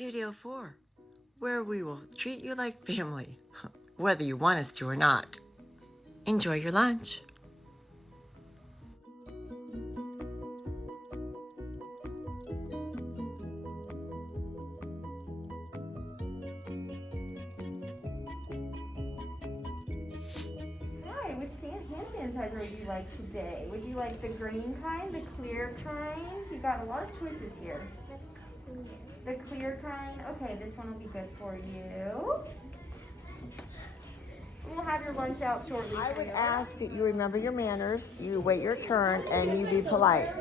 Studio 4, where we will treat you like family, whether you want us to or not. Enjoy your lunch. Hi, which hand sanitizer would you like today? Would you like the green kind, the clear kind? You got a lot of choices here. The clear kind? Okay, this one will be good for you. We'll have your lunch out shortly. I would ask that you remember your manners, you wait your turn, and you be polite.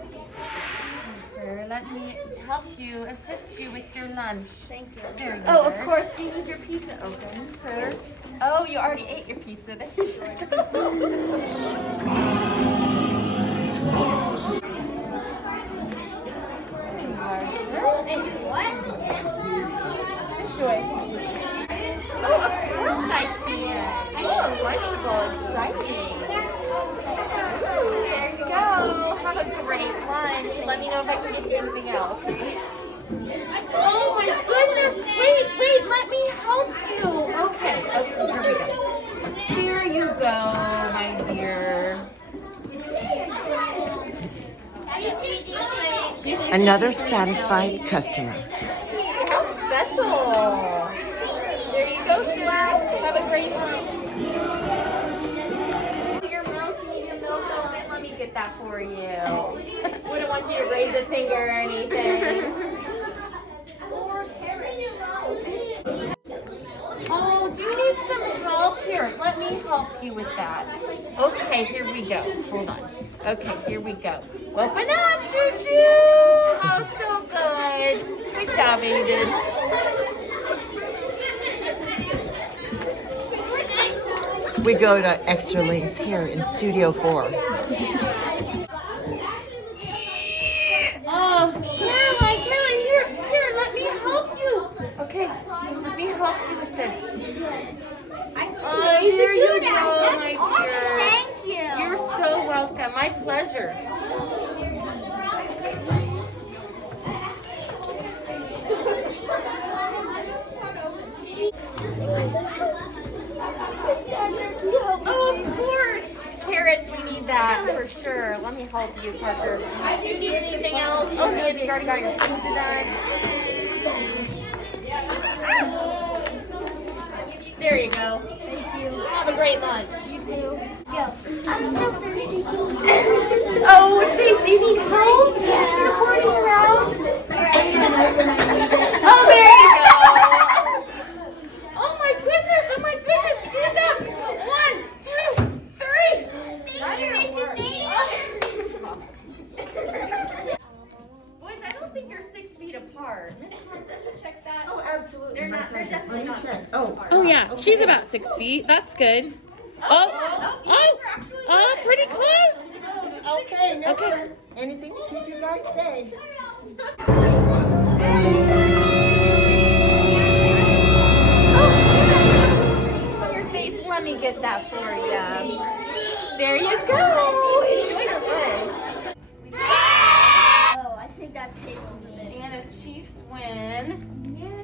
Sir, let me help you, assist you with your lunch. Thank you. Very good. Oh, of course, you need your pizza open, sir. Oh, you already ate your pizza. And you what? Joy. Oh, of course I can. Oh, Lunchable, exciting. Ooh, there you go. Have a great lunch. Let me know if I can get you anything else. Oh my goodness, wait, let me help you. Okay, here we go. There you go, my dear. Another satisfied customer. How special. There you go, Slack. Have a great night. Your milk, you need your milk open. Let me get that for you. Wouldn't want you to raise a finger or anything. Oh, do you need some help? Here, let me help you with that. Okay, here we go. Hold on. Okay, here we go. Open up, Choo-Choo! Oh, so good. Good job, Aiden. We go to Extra Links here in Studio 4. Oh, Caroline, here, let me help you. Okay, let me help you with this. Oh, here you go, my dear. Thank you. You're so welcome. My pleasure. Oh, of course. Carrots, we need that for sure. Let me help you, Parker. Do you need anything else? Oh, yeah, you already got your pizza done. There you go. Thank you. Have a great lunch. You too. Yo, I'm so thirsty. Oh, Chase, do you need help? You're pouring around? Oh, there you go. Oh my goodness, stand up. 1, 2, 3. Boys, I don't think you're 6 feet apart. Miss Hunt, let me check that. Oh, absolutely. They're definitely not 6 feet apart. Oh yeah, she's about 6 feet. That's good. Oh, pretty close. Okay, okay. Anything to keep you guys safe. On your face, let me get that for you. There you go. Enjoy your lunch. Oh, I think that's taking a minute. And a Chiefs win. Yeah.